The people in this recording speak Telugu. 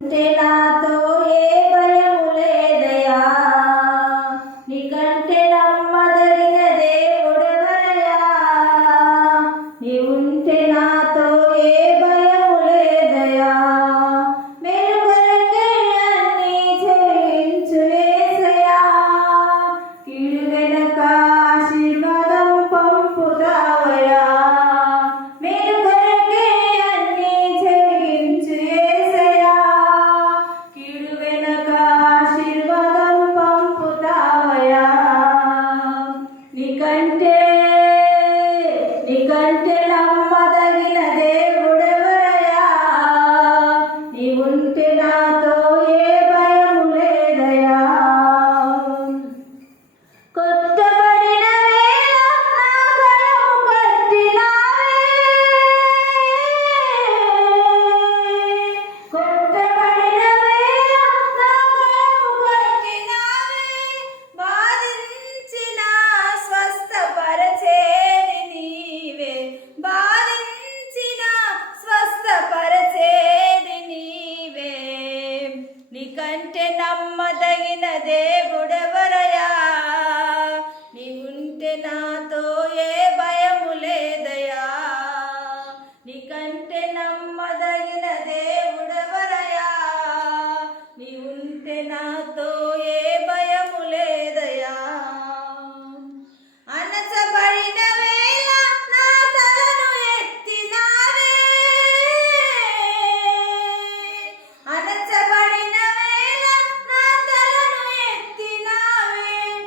అంటే నాతో ఏ భయము లేదయా, నీకంటే నమ్మదగిన దేవుడెవరయ్యా. నీవుంటే నాతో ఏ భయము లేదయా, మేలు కొరకే అన్నీ చెల్లించు యేసయ్యా. కీడు వెనక ఆశీర్వాదం పంపుతావయ్యా, మేలు కొరకే అన్నీ చెల్లించు యేసయ్యా. కీడు వెనక ఆశీర్వాదం పంపుతావయ్యా. నీకంటే నమ్మదగిన దేవుడెవరయ్యా, నీవుంటే నాతో